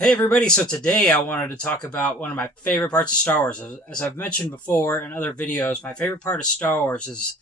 Hey everybody, so today I wanted to talk about one of my favorite parts of Star Wars. As I've mentioned before in other videos, my favorite part of Star Wars is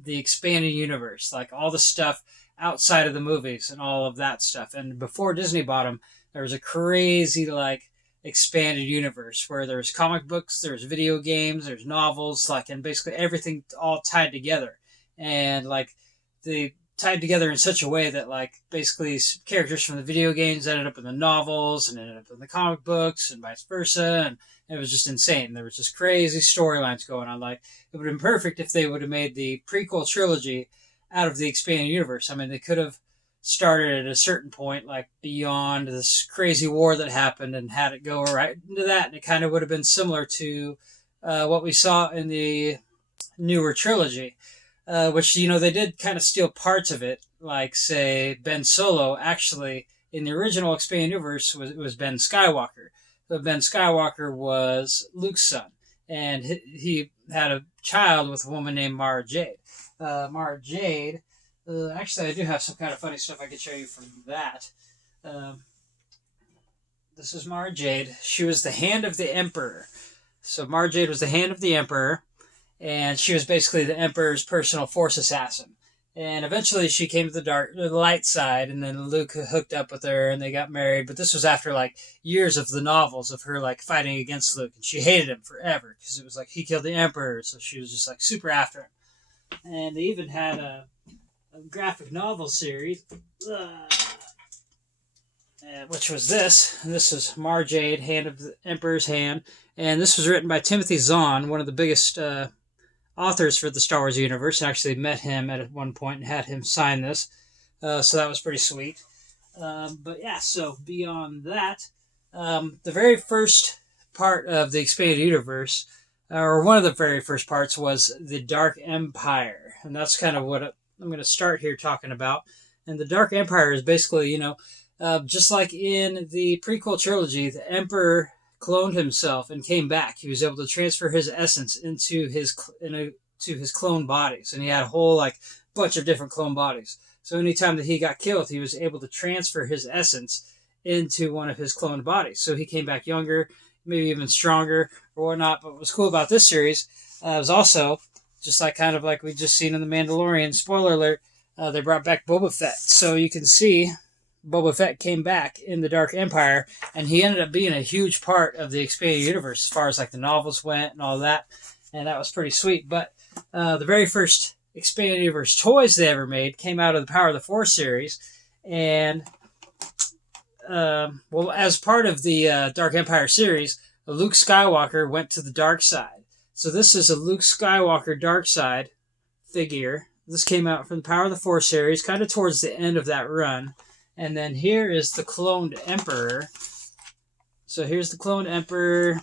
the expanded universe, like all the stuff outside of the movies and all of that stuff. And before Disney bought them, there was a crazy expanded universe where there's comic books, there's video games, there's novels, and basically everything all tied together. And the tied together in such a way that basically characters from the video games ended up in the novels and ended up in the comic books and vice versa, and it was just insane. There was just crazy storylines going on. Like, it would have been perfect if they would have made the prequel trilogy out of the expanded universe. I mean, they could have started at a certain point, like beyond this crazy war that happened, and had it go right into that, and it kind of would have been similar to what we saw in the newer trilogy, which they did kind of steal parts of it. Like, say, Ben Solo actually in the original expanded universe was Ben Skywalker. So Ben Skywalker was Luke's son, and he had a child with a woman named Mara Jade. Mara Jade. Actually, I do have some kind of funny stuff I could show you from that. Um, this is Mara Jade. She was the hand of the Emperor. So Mara Jade was the hand of the Emperor, and she was basically the Emperor's personal Force assassin. And eventually she came to the light side, and then Luke hooked up with her, and they got married. But this was after years of the novels of her fighting against Luke, and she hated him forever because it was like he killed the Emperor, so she was just super after him. And they even had a graphic novel series, which was this. And this is Mara Jade, Hand of the Emperor's Hand, and this was written by Timothy Zahn, one of the biggest authors for the Star Wars universe. I actually met him at one point and had him sign this, so that was pretty sweet. But yeah, so beyond that, the very first part of the expanded universe, or one of the very first parts, was the Dark Empire, and that's kind of what I'm going to start here talking about. And the Dark Empire is basically, just like in the prequel trilogy, the Emperor cloned himself and came back. He was able to transfer his essence into his clone bodies, and he had a whole bunch of different clone bodies. So anytime that he got killed, he was able to transfer his essence into one of his cloned bodies. So he came back younger, maybe even stronger or whatnot. But what was cool about this series was also just like we just seen in the Mandalorian. Spoiler alert: they brought back Boba Fett, so you can see Boba Fett came back in the Dark Empire, and he ended up being a huge part of the expanded universe as far as the novels went and all that, and that was pretty sweet. But the very first expanded universe toys they ever made came out of the Power of the Force series, and as part of the Dark Empire series, Luke Skywalker went to the dark side. So this is a Luke Skywalker dark side figure. This came out from the Power of the Force series, kind of towards the end of that run. And then here is the cloned Emperor. So here's the cloned Emperor.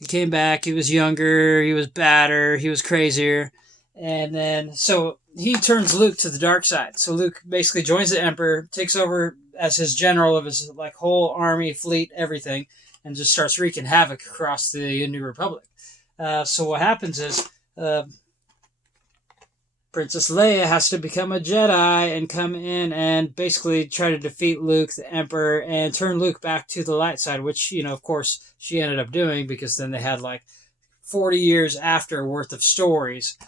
He came back. He was younger. He was badder. He was crazier. And then, so he turns Luke to the dark side. So Luke basically joins the Emperor, takes over as his general of his whole army, fleet, everything, and just starts wreaking havoc across the New Republic. So what happens is Princess Leia has to become a Jedi and come in and basically try to defeat Luke, the Emperor, and turn Luke back to the light side, which, of course, she ended up doing, because then they had 40 years after worth of stories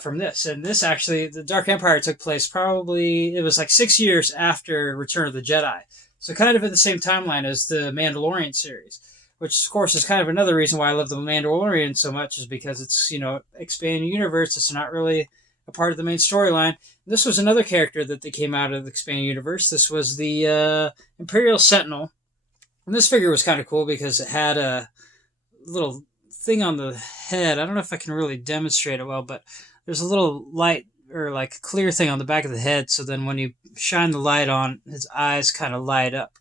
from this. And this actually, the Dark Empire took place probably, it was 6 years after Return of the Jedi. So kind of in the same timeline as the Mandalorian series, which, of course, is kind of another reason why I love the Mandalorian so much, is because it's, expanding universe. It's not really a part of the main storyline. This was another character that they came out of the expanded universe. This was the Imperial Sentinel. And this figure was kind of cool because it had a little thing on the head. I don't know if I can really demonstrate it well, but there's a little light or clear thing on the back of the head. So then when you shine the light on, his eyes kind of light up.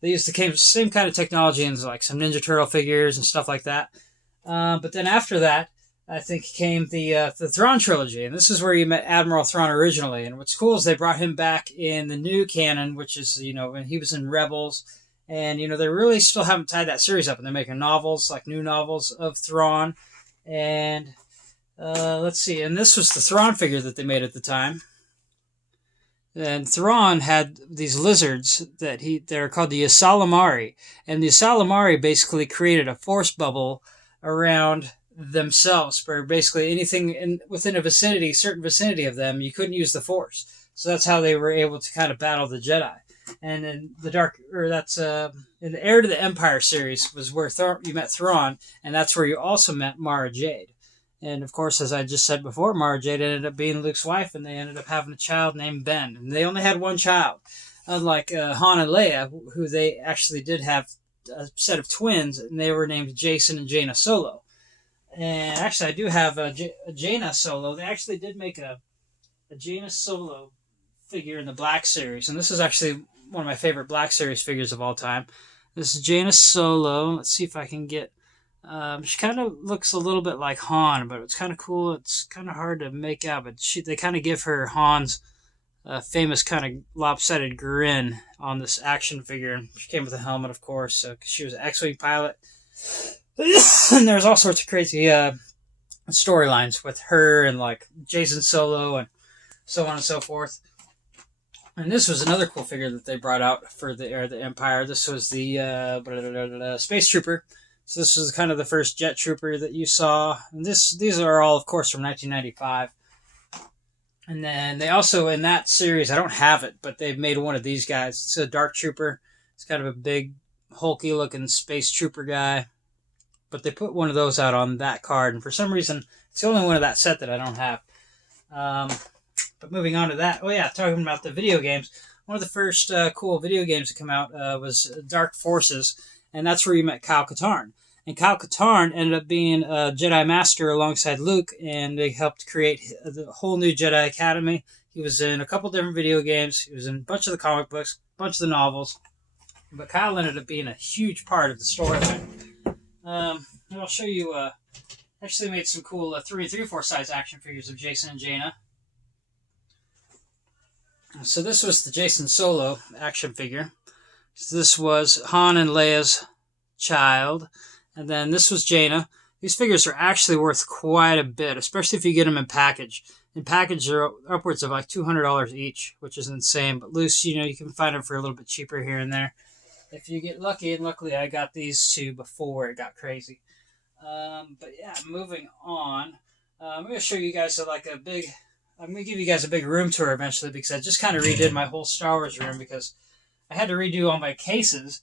They used the same kind of technology in some Ninja Turtle figures and stuff like that. But then after that, I think came the Thrawn trilogy, and this is where you met Admiral Thrawn originally. And what's cool is they brought him back in the new canon, which is, when he was in Rebels. And, they really still haven't tied that series up, and they're making novels, new novels of Thrawn. And let's see, and this was the Thrawn figure that they made at the time. And Thrawn had these lizards they're called the Ysalamari, and the Ysalamari basically created a force bubble around themselves, where basically anything within certain vicinity of them, you couldn't use the force. So that's how they were able to kind of battle the Jedi. And in the in the Heir to the Empire series was where you met Thrawn, and that's where you also met Mara Jade. And of course, as I just said before, Mara Jade ended up being Luke's wife, and they ended up having a child named Ben. And they only had one child, unlike Han and Leia, who they actually did have a set of twins, and they were named Jacen and Jaina Solo. And actually, I do have a Jaina Solo. They actually did make a Jaina Solo figure in the Black Series, and this is actually one of my favorite Black Series figures of all time. This is Jaina Solo. Let's see if I can get. She kind of looks a little bit like Han, but it's kind of cool. It's kind of hard to make out, but they kind of give her Han's famous kind of lopsided grin on this action figure. And she came with a helmet, of course, because she was an X-Wing pilot. And there's all sorts of crazy storylines with her and like Jacen Solo and so on and so forth. And this was another cool figure that they brought out for the Heir of the Empire. This was the Space Trooper. So this was kind of the first jet trooper that you saw. And these are all, of course, from 1995. And then they also, in that series, I don't have it, but they've made one of these guys. It's a Dark Trooper. It's kind of a big, hulky-looking space trooper guy. But they put one of those out on that card. And for some reason, it's the only one of that set that I don't have. But moving on to that, talking about the video games. One of the first cool video games to come out was Dark Forces. And that's where you met Kyle Katarn. And Kyle Katarn ended up being a Jedi Master alongside Luke, and they helped create the whole new Jedi Academy. He was in a couple different video games. He was in a bunch of the comic books, a bunch of the novels. But Kyle ended up being a huge part of the storyline. I'll show you, actually made some cool 3 and 3/4 size action figures of Jacen and Jaina. So this was the Jacen Solo action figure. This was Han and Leia's child. And then this was Jaina. These figures are actually worth quite a bit, especially if you get them in package. In package, they're upwards of like $200 each, which is insane. But loose, you can find them for a little bit cheaper here and there if you get lucky. And luckily, I got these two before it got crazy. But yeah, moving on. I'm going to show you guys I'm going to give you guys a big room tour eventually, because I just kind of redid my whole Star Wars room because I had to redo all my cases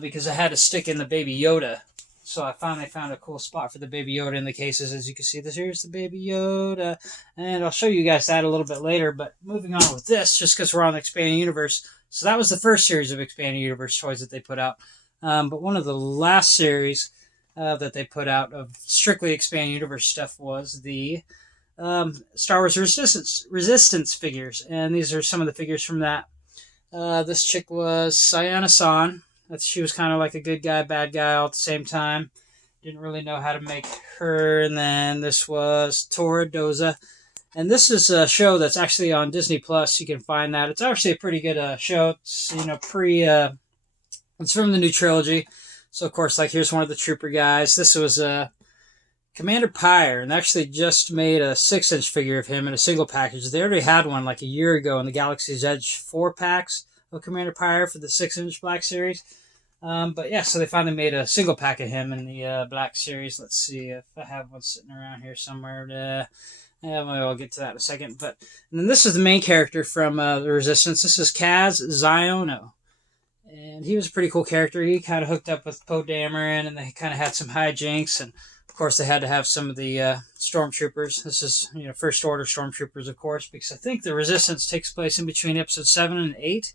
because I had to stick in the Baby Yoda. So I finally found a cool spot for the Baby Yoda in the cases. As you can see, here's the Baby Yoda. And I'll show you guys that a little bit later. But moving on with this, just because we're on the Expanding Universe. So that was the first series of Expanding Universe toys that they put out. But one of the last series that they put out of strictly Expanding Universe stuff was the Star Wars Resistance figures. And these are some of the figures from that. This chick was Sayana San. She was kind of like a good guy, bad guy all at the same time. Didn't really know how to make her. And then this was Tora Doza. And this is a show that's actually on Disney Plus. You can find that. It's actually a pretty good show. It's, it's from the new trilogy. So, of course, here's one of the trooper guys. This was Commander Pyre, and actually just made a 6-inch figure of him in a single package. They already had one like a year ago in the Galaxy's Edge 4-packs of Commander Pyre for the 6-inch Black Series. But yeah, so they finally made a single pack of him in the Black Series. Let's see if I have one sitting around here somewhere. I'll get to that in a second. And then this is the main character from the Resistance. This is Kaz Ziono. And he was a pretty cool character. He kind of hooked up with Poe Dameron, and they kind of had some hijinks. And of course, they had to have some of the stormtroopers. This is, First Order stormtroopers, of course, because I think the Resistance takes place in between episode 7 and 8,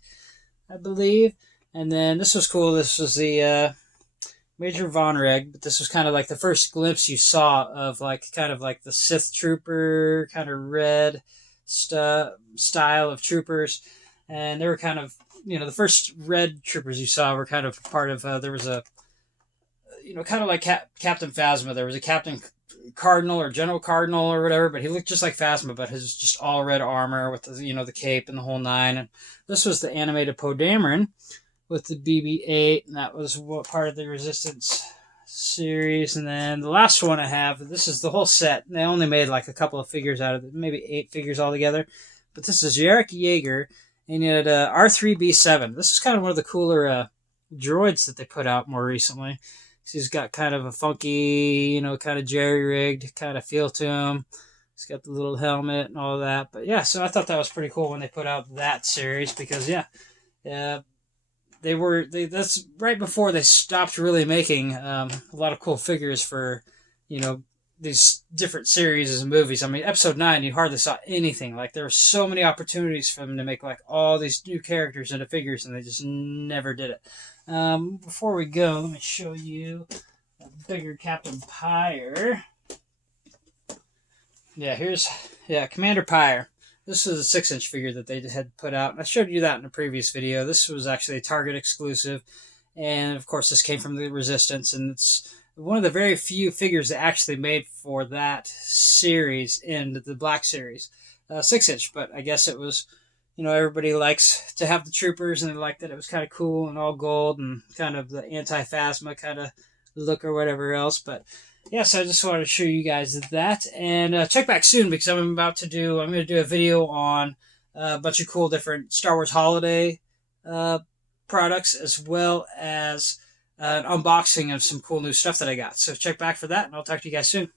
I believe. And then this was cool. This was the Major Von Reg, but this was kind of like the first glimpse you saw of the Sith trooper, kind of red style of troopers. And they were kind of, the first red troopers you saw were kind of part of, there was a, kind of like Captain Phasma. There was a Captain Cardinal or General Cardinal or whatever, but he looked just like Phasma, but his just all red armor with the, the cape and the whole nine. And this was the animated Poe Dameron with the BB-8, and that was part of the Resistance series. And then the last one I have, this is the whole set. They only made a couple of figures out of it, maybe 8 figures altogether. But this is Jarek Yeager, and it R3B7. This is kind of one of the cooler droids that they put out more recently. He's got kind of a funky, kind of jerry-rigged kind of feel to him. He's got the little helmet and all that. But yeah, so I thought that was pretty cool when they put out that series because that's right before they stopped really making a lot of cool figures for, these different series and movies. I mean, episode 9, you hardly saw anything. Like, there were so many opportunities for them to make, like, all these new characters into figures, and they just never did it. Before we go, let me show you a bigger Captain Pyre. Yeah, Commander Pyre. This is a 6-inch figure that they had put out. I showed you that in a previous video. This was actually a Target exclusive. And, of course, this came from the Resistance, and it's one of the very few figures that actually made for that series in the Black Series. 6-inch, but I guess it was, everybody likes to have the troopers, and they liked that it was kind of cool and all gold and kind of the anti-Phasma kind of look or whatever else. But, yeah, so I just wanted to show you guys that. And check back soon because I'm going to do a video on a bunch of cool different Star Wars holiday products, as well as an unboxing of some cool new stuff that I got. So check back for that, and I'll talk to you guys soon.